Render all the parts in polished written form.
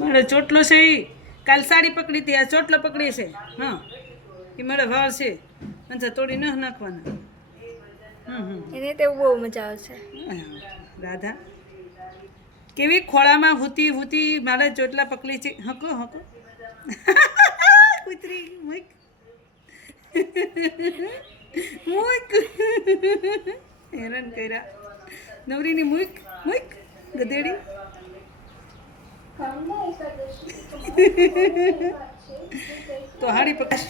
મારે ચોટલો છે એ કાલ સાડી પકડી હતી, આ ચોટલો પકડી છે. હા, એ મારા વાળ છે, અંજા તોડી ન નાખવાના. એને તો બહુ મજા આવશે. રાધા કેવી ખોળામાં હુતી હુતી મારા ચોટલા પકડી છે. હકો હકો કૂતરી મુઈક મુઈક હેરાન કર્યા નવરીની મુઈક મુઈક ગધેડી. તો હાડી પકડ.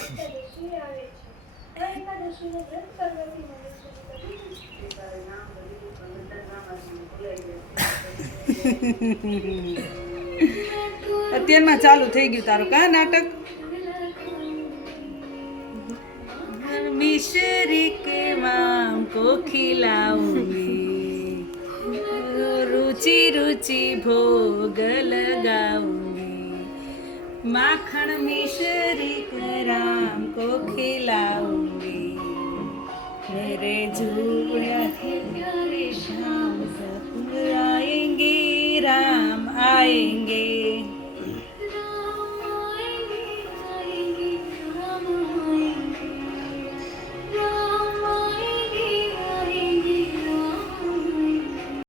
અત્યારમાં ચાલુ થઈ ગયું તારું કા નાટક. मिश्री के माम को खिलाऊंगी, रुचि रुचि भोग लगाऊंगी, माखन मिश्री के राम को खिलाऊंगी, मेरे झूठा